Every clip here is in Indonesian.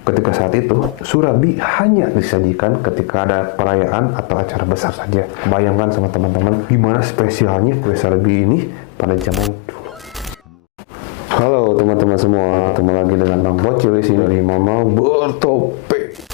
Ketika saat itu, surabi hanya disajikan ketika ada perayaan atau acara besar saja. Bayangkan sama teman-teman gimana spesialnya kue surabi ini pada zaman dulu. Halo teman-teman semua, ketemu lagi dengan Bang Bocil di sini dari Mama Bertopeng.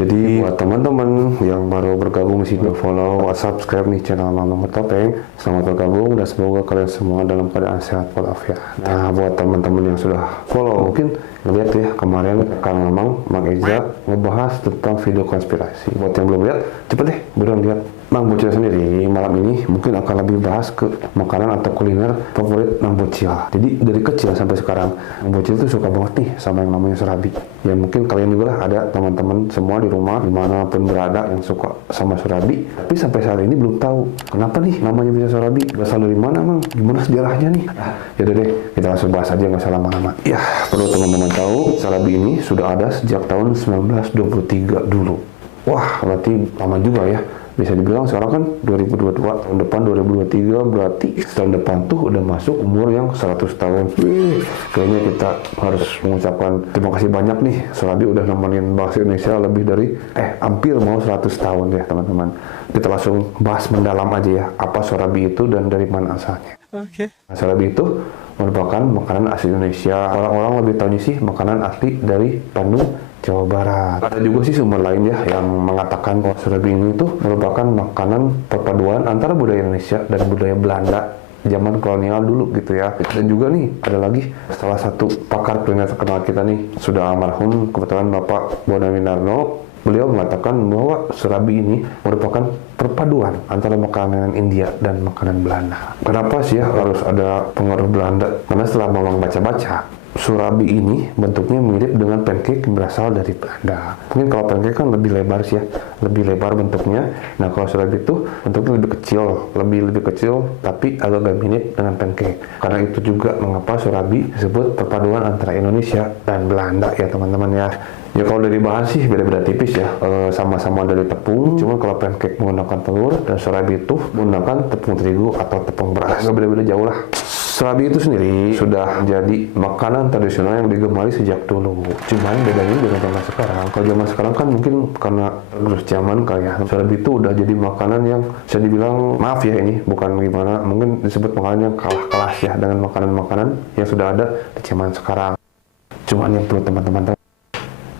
Jadi buat teman-teman yang baru bergabung di sini, follow, subscribe nih channel Mama Bertopeng. Selamat bergabung dan semoga kalian semua dalam keadaan sehat walafiat. Nah, buat teman-teman yang sudah follow, mungkin lihat ya kemarin Kang Mamang, Mang Eza ngebahas tentang video konspirasi. Buat yang belum lihat, cepet deh buruan lihat. Mang Bocil sendiri malam ini mungkin akan lebih bahas ke makanan atau kuliner favorit Mang Bocil. Jadi dari kecil sampai sekarang Mang Bocil tuh suka banget nih sama yang namanya surabi. Ya mungkin kalian juga lah ada teman-teman semua di rumah dimanapun berada yang suka sama surabi. Tapi sampai saat ini belum tahu kenapa nih namanya bisa surabi. Berasal dari mana Mang? Gimana sejarahnya nih? Ya udah deh kita langsung bahas aja nggak salah lama-lama. Ya perlu teman-teman tahu surabi ini sudah ada sejak tahun 1923 dulu. Wah berarti lama juga ya. Bisa dibilang sekarang kan 2022, tahun depan 2023, berarti tahun depan tuh udah masuk umur yang 100 tahun. Wih, kayaknya kita harus mengucapkan terima kasih banyak nih. Surabi udah nemenin bahasa Indonesia lebih dari, hampir mau 100 tahun ya teman-teman. Kita langsung bahas mendalam aja ya, apa surabi itu dan dari mana asalnya. Oke. Nah, surabi itu merupakan makanan asli Indonesia. Orang-orang lebih tahunya sih makanan asli dari Bandung, Jawa Barat. Ada juga sih sumber lain ya yang mengatakan bahwa surabi ini tuh merupakan makanan perpaduan antara budaya Indonesia dan budaya Belanda zaman kolonial dulu gitu ya. Dan juga nih ada lagi salah satu pakar kuliner terkenal kita nih, sudah almarhum kebetulan Bapak Bonawinarno. Beliau mengatakan bahwa surabi ini merupakan perpaduan antara makanan India dan makanan Belanda. Kenapa sih ya harus ada pengaruh Belanda? Karena setelah Mamang baca-baca, surabi ini bentuknya mirip dengan pancake yang berasal dari Belanda. Mungkin kalau pancake kan lebih lebar sih ya, lebih lebar bentuknya. Nah kalau surabi itu bentuknya lebih kecil, tapi agak mirip dengan pancake. Karena itu juga mengapa surabi disebut perpaduan antara Indonesia dan Belanda ya teman-teman ya. Ya kalau dari bahan sih beda-beda tipis ya, sama-sama dari tepung, cuma kalau pancake menggunakan telur dan surabi itu menggunakan tepung terigu atau tepung beras. Nggak beda-beda jauh lah. Surabi itu sendiri sudah jadi makanan tradisional yang digemari sejak dulu. Cuman bedanya dengan zaman sekarang. Kalau zaman sekarang kan mungkin karena terus zaman kayak surabi itu udah jadi makanan yang bisa dibilang, maaf ya ini bukan gimana, mungkin disebut makanan yang kalah kelas ya dengan makanan-makanan yang sudah ada di zaman sekarang. Cuman yang perlu teman-teman tahu,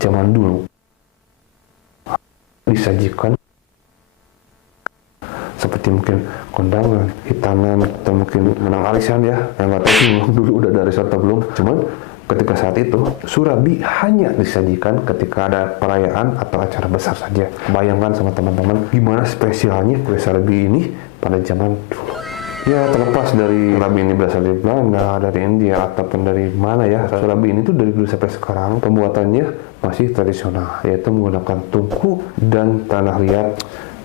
zaman dulu disajikan seperti mungkin kondangan, hitangan, atau mungkin menang arisan ya, yang nggak tahu sih dulu udah ada arisan atau belum. Cuman ketika saat itu surabi hanya disajikan ketika ada perayaan atau acara besar saja. Bayangkan sama teman-teman gimana spesialnya kue surabi ini pada zaman dulu. Ya terlepas dari surabi ini berasal dari Belanda, dari India, ataupun dari mana ya, surabi ini tuh dari dulu sampai sekarang pembuatannya masih tradisional, yaitu menggunakan tungku dan tanah liat.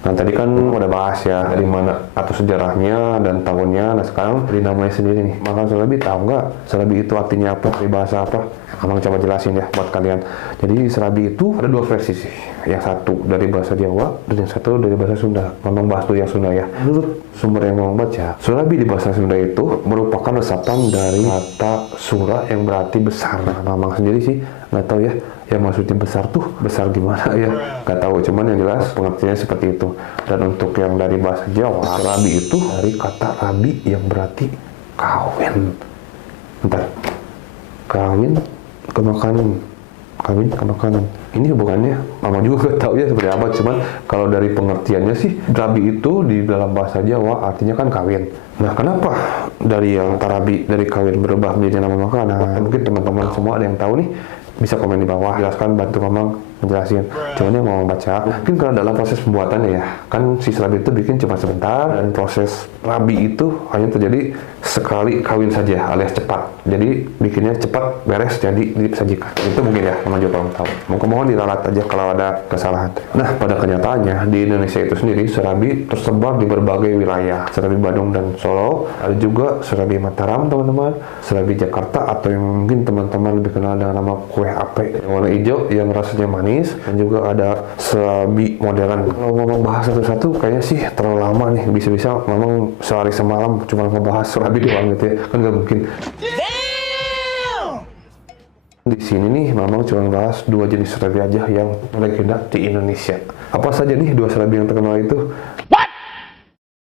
Nah tadi kan udah bahas ya dari mana atau sejarahnya dan tahunnya. Nah sekarang dari namanya sendiri nih, makan surabi tahu nggak surabi itu artinya apa, dari bahasa apa? Abang coba jelasin ya buat kalian. Jadi surabi itu ada dua versi sih, yang satu dari bahasa Jawa dan yang satu dari bahasa Sunda. Memang bahas dulu yang Sunda ya. Menurut sumber yang mau baca, surabi di bahasa Sunda itu merupakan resapan dari kata sura yang berarti besar. Nah Mamang sendiri sih nggak tahu ya yang maksudnya besar tuh besar gimana ya, nggak tahu, cuman yang jelas pengertiannya seperti itu. Dan untuk yang dari bahasa Jawa, rabi itu dari kata rabi yang berarti kawin. Kawin ke makanan, kawin ke makanan. Ini hubungannya Mama juga nggak tahu ya seperti apa, cuman kalau dari pengertiannya sih rabi itu di dalam bahasa Jawa artinya kan kawin. Nah kenapa dari yang tarabi dari kawin berubah menjadi nama makanan? Mungkin teman-teman semua ada yang tahu nih. bisa komen di bawah, jelaskan, bantu Mamang menjelasin. Cuman yang mau baca, mungkin karena dalam proses pembuatannya ya, kan si serabi itu bikin cuma sebentar, dan proses rabi itu hanya terjadi sekali kawin saja, alias cepat. Jadi bikinnya cepat, beres, jadi disajikan. Itu mungkin ya, Mamang juga belum tahu. Mohon diralat aja kalau ada kesalahan. Nah, pada kenyataannya di Indonesia itu sendiri serabi tersebar di berbagai wilayah. Serabi Bandung dan Solo, ada juga serabi Mataram teman-teman, serabi Jakarta, atau yang mungkin teman-teman lebih kenal dengan nama kue ape yang warna hijau yang rasanya manis, dan juga ada serabi modern. Kalau ngomong bahas satu-satu kayaknya sih terlalu lama nih, bisa-bisa memang sehari semalam cuma ngebahas serabi doang gitu ya, kan nggak mungkin. Di sini nih Mamang cuma bahas 2 jenis serabi aja yang legenda di Indonesia. Apa saja nih 2 serabi yang terkenal itu?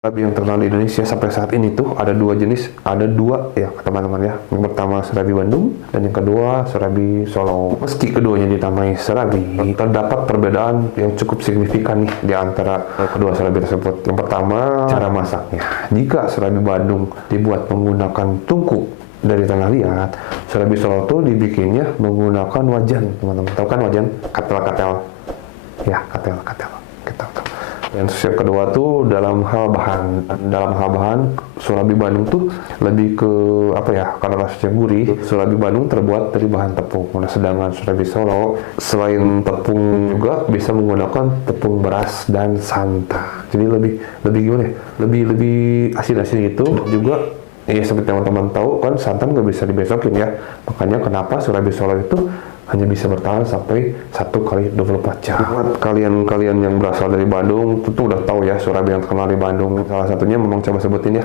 Serabi yang terkenal di Indonesia sampai saat ini tuh ada 2 jenis, ada 2 ya teman-teman ya. Yang pertama serabi Bandung, dan yang kedua serabi Solo. Meski keduanya dinamai serabi, terdapat perbedaan yang cukup signifikan nih di antara kedua serabi tersebut. Yang pertama, cara masaknya. Jika serabi Bandung dibuat menggunakan tungku dari tanah liat, serabi Solo tuh dibikinnya menggunakan wajan, teman-teman. Tahu kan wajan? Katel-katel. Ya, katel. Dan yang kedua tuh dalam hal bahan serabi Bandung tuh lebih ke apa ya, karena rasanya gurih. Serabi Bandung terbuat dari bahan tepung. Nah, sedangkan serabi Solo selain tepung juga bisa menggunakan tepung beras dan santan. Jadi lebih gimana ya? Lebih asin-asin gitu. Juga ya seperti teman-teman tahu kan, santan nggak bisa dibesokin ya. Makanya kenapa serabi Solo itu hanya bisa bertahan sampai 1 kali 24 jam. Buat kalian yang berasal dari Bandung, tentu udah tahu ya serabi yang terkenal di Bandung. Salah satunya memang coba sebutin ya,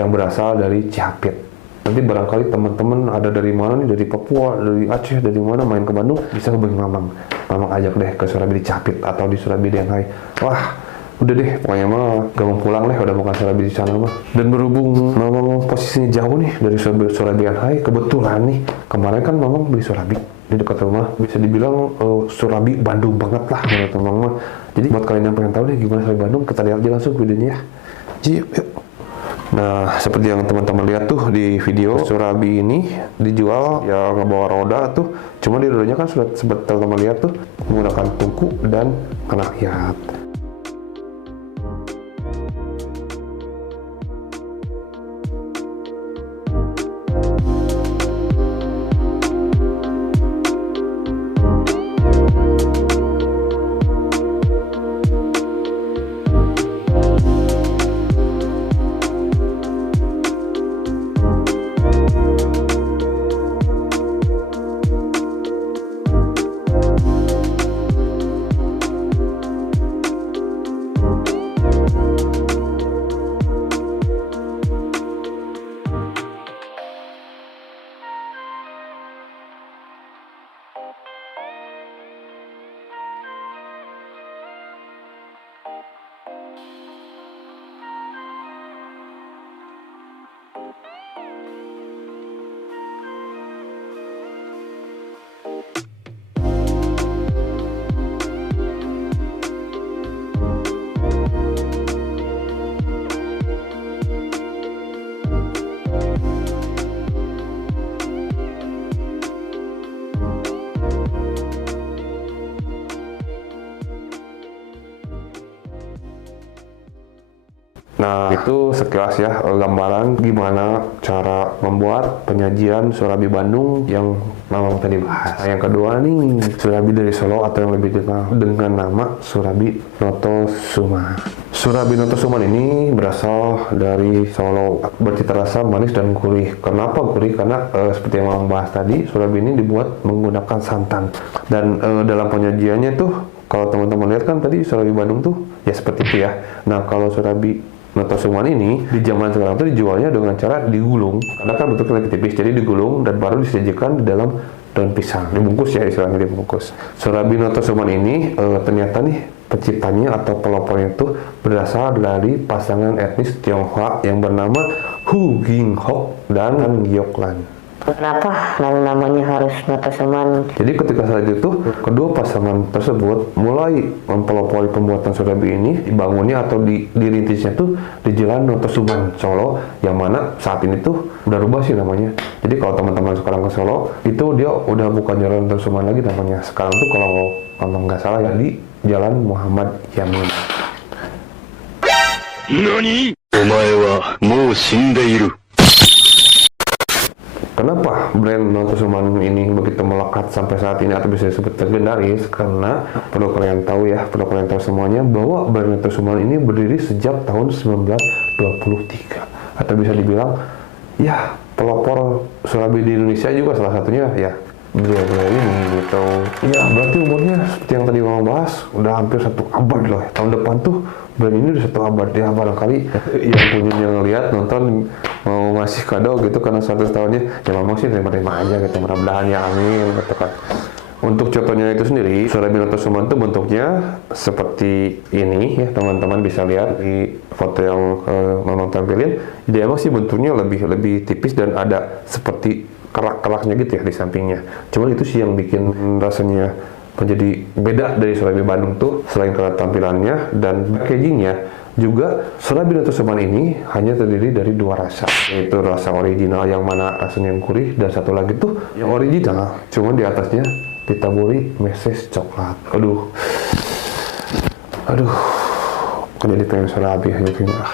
yang berasal dari Cihapit. Nanti barangkali teman-teman ada dari mana nih, dari Papua, dari Aceh, dari mana main ke Bandung, bisa hubungi Mamang ajak deh ke serabi di Cihapit atau di serabi di Hanghai. Wah, udah deh, pokoknya mah gak mau pulang deh, udah bukan serabi di sana mah. Dan berhubung Mamang posisinya jauh nih dari serabi Hanghai, kebetulan nih kemarin kan Mamang beli serabi di dekat rumah, bisa dibilang serabi Bandung banget lah menurut Mamang mah. Jadi buat kalian yang pengen tahu deh gimana serabi Bandung, kita lihat aja langsung videonya ya. Yuk. Nah, seperti yang teman-teman lihat tuh di video, serabi ini dijual ya ngebawa roda tuh. Cuma di rodanya kan sudah sempat teman-teman lihat tuh menggunakan tungku dan tanah liat. Nah, itu sekilas ya gambaran gimana cara membuat penyajian serabi Bandung yang Mamang tadi bahas. Nah, yang kedua nih, serabi dari Solo atau yang lebih dikenal dengan nama serabi Noto Suman. Serabi Noto Suman ini berasal dari Solo, bercita rasa manis dan gurih. Kenapa gurih? Karena seperti yang Mamang bahas tadi, serabi ini dibuat menggunakan santan. Dan dalam penyajiannya tuh, kalau teman-teman lihat kan tadi serabi Bandung tuh ya seperti itu ya. Nah, kalau serabi Noto Suman ini di zaman sekarang itu dijualnya dengan cara digulung, karena kan bentuknya lebih tipis, jadi digulung dan baru disajikan di dalam daun pisang, dibungkus ya, istilahnya dibungkus. Serabi Noto Suman ini ternyata nih penciptanya atau pelopornya itu berasal dari pasangan etnis Tionghoa yang bernama Hu Ging Hok dan Han Giok Lan. Kenapa namanya harus Notosuman? Jadi ketika saat itu kedua pasangan tersebut mulai mempelopori pembuatan surabi ini, dibangunnya atau dirintisnya tuh di Jalan Notosuman Solo, yang mana saat ini tuh udah rubah sih namanya. Jadi kalau teman-teman sekarang ke Solo itu dia udah bukan Jalan Notosuman lagi namanya. Sekarang tuh kalau nggak salah ya di Jalan Muhammad Yamin. NANI? Omae wa mou shindeiru. Kenapa brand Notosuman ini begitu melekat sampai saat ini atau bisa disebut legendaris? Karena perlu kalian tahu ya, perlu kalian tahu semuanya bahwa brand Notosuman ini berdiri sejak tahun 1923, atau bisa dibilang ya pelopor surabi di Indonesia juga salah satunya ya beliau ini gitu. Ya berarti umurnya seperti yang tadi Mama bahas udah hampir 1 abad loh. Tahun depan tuh brand ini udah 1 abad ya, barangkali yang punyanya ngeliat nonton mau ngasih kado gitu karena 100 tahunnya ya memang sih terima-terima aja gitu, mudah-mudahan ya, amin gitu kan. Untuk contohnya itu sendiri, surabi Notosuman itu bentuknya seperti ini ya, teman-teman bisa lihat di foto yang Mama tampilin. Jadi emang sih bentuknya lebih tipis dan ada seperti kerak-keraknya gitu ya di sampingnya. Cuman itu sih yang bikin rasanya menjadi beda dari surabi Bandung tuh, selain karena tampilannya dan packagingnya. Juga surabi Notosuman ini hanya terdiri dari 2 rasa, yaitu rasa original yang mana rasanya yang gurih, dan satu lagi tuh yang original cuman di atasnya ditaburi meses coklat. Aduh, kok jadi pengen surabi aja kayaknya.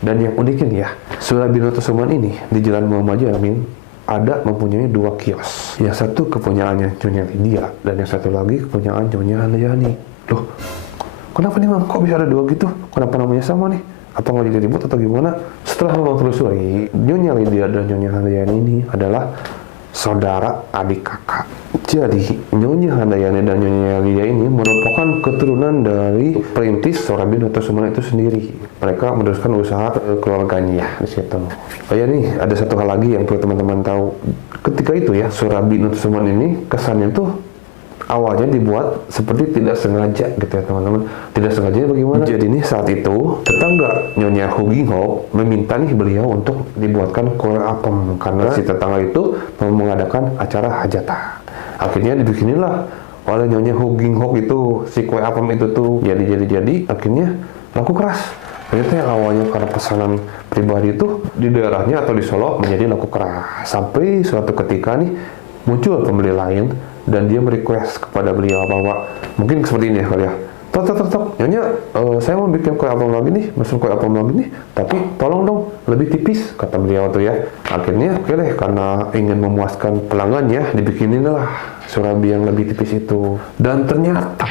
Dan yang uniknya ya, surabi Notosuman ini di Jalan Muhammad Yamin ada mempunyai 2 kios. Yang satu kepunyaannya Nyonya Lydia dan yang satu lagi kepunyaan Nyonya Handayani. Loh, kenapa nih Mam? Kok bisa ada 2 gitu? Kenapa namanya sama nih? Apa nggak jadi ribut atau gimana? Setelah Mam telusuri, Nyonya Lydia dan Nyonya Handayani ini adalah saudara adik kakak. Jadi Nyonya Handayani dan Nyonya Lydia ini merupakan keturunan dari perintis surabi Notosuman itu sendiri. Mereka meneruskan usaha keluarganya di situ. Oh ya nih, ada satu hal lagi yang perlu teman-teman tahu. Ketika itu ya, surabi Notosuman ini kesannya tuh awalnya dibuat seperti tidak sengaja gitu ya teman-teman. Tidak sengajanya bagaimana? Jadi nih saat itu tetangga Nyonya Huginho meminta nih beliau untuk dibuatkan kue apem karena si tetangga itu mau mengadakan acara hajatan. Akhirnya dibikinilah oleh Nyonya Huginho itu si kue apem itu tuh jadi akhirnya laku keras. Ternyata yang awalnya karena pesanan pribadi itu di daerahnya atau di Solo menjadi laku keras. Sampai suatu ketika nih muncul pembeli lain dan dia merequest kepada beliau bahwa mungkin seperti ini ya kali ya. Tok, Nyonya, saya mau bikin kue apem lagi nih, mesin kue apem lagi nih, tapi tolong dong lebih tipis, kata beliau tuh ya. Akhirnya oke deh, karena ingin memuaskan pelanggannya, dibikinin lah surabi yang lebih tipis itu. Dan ternyata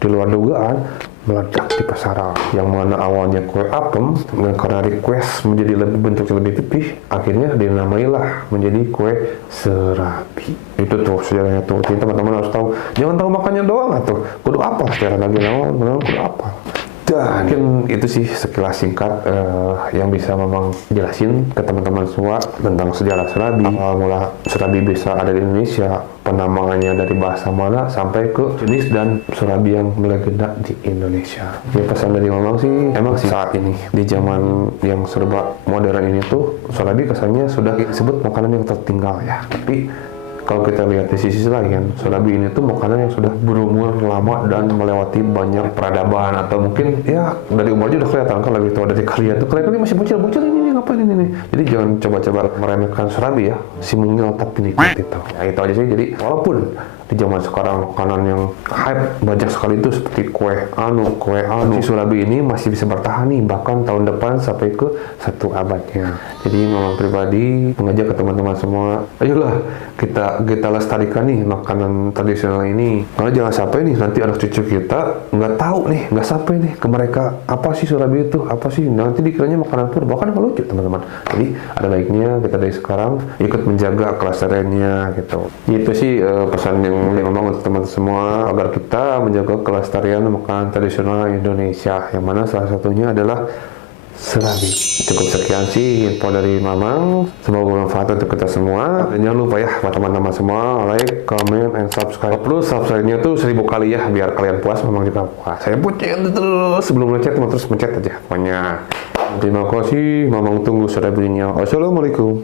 di luar dugaan meledak di pasaran, yang mana awalnya kue apem dengan karena request menjadi bentuknya lebih tipis, akhirnya dinamailah menjadi kue serabi. Itu tuh sejarahnya tuh. Jadi teman-teman harus tahu, jangan tahu makannya doang atau kudu apa sejarah lagi naon kudu apa. Dan mungkin itu sih sekilas singkat yang bisa memang jelasin ke teman-teman semua tentang sejarah surabi, awal mula surabi bisa ada di Indonesia, penambangannya dari bahasa mana sampai ke jenis dan surabi yang melegenda di Indonesia. Ya pesan dari Mamang sih, emang sih saat ini di zaman yang serba modern ini tuh surabi kesannya sudah disebut makanan yang tertinggal ya. Tapi kalau kita lihat di sisi lain, surabi ini tuh makanan yang sudah berumur lama dan melewati banyak peradaban, atau mungkin ya dari umur aja udah kelihatan kan lebih tua dari kalian tuh. Kalian ini masih bocil ini ngapain ini. Jadi jangan coba-coba meremehkan surabi ya, si mungil tapi nikmat itu. Ya itu aja sih. Jadi walaupun di zaman sekarang makanan yang hype banyak sekali itu seperti kue anu, si surabi ini masih bisa bertahan nih bahkan tahun depan sampai ke 1 abadnya. Jadi Mamang pribadi mengajak ke teman-teman semua, ayolah kita lestarikan nih makanan tradisional ini. Karena jangan sampai nih nanti anak cucu kita nggak tahu nih, nggak sampai nih ke mereka apa sih surabi itu, apa sih, nanti dikiranya makanan purba, kan nggak lucu teman-teman. Jadi ada baiknya kita dari sekarang ikut menjaga kelestariannya gitu. Itu sih pesan yang memang untuk teman semua agar kita menjaga kelestarian makanan tradisional Indonesia, yang mana salah satunya adalah surabi. Cukup sekian sih info dari Mamang, semoga bermanfaat untuk kita semua. Dan jangan lupa ya buat teman-teman semua like, comment, and subscribe. Plus subscribe-nya tuh 1000 kali ya biar kalian puas, Mamang juga puas. Saya pucet terus sebelum ngechat terus mencet aja pokoknya. Terima kasih, Mamang tunggu serepinnya. Assalamualaikum.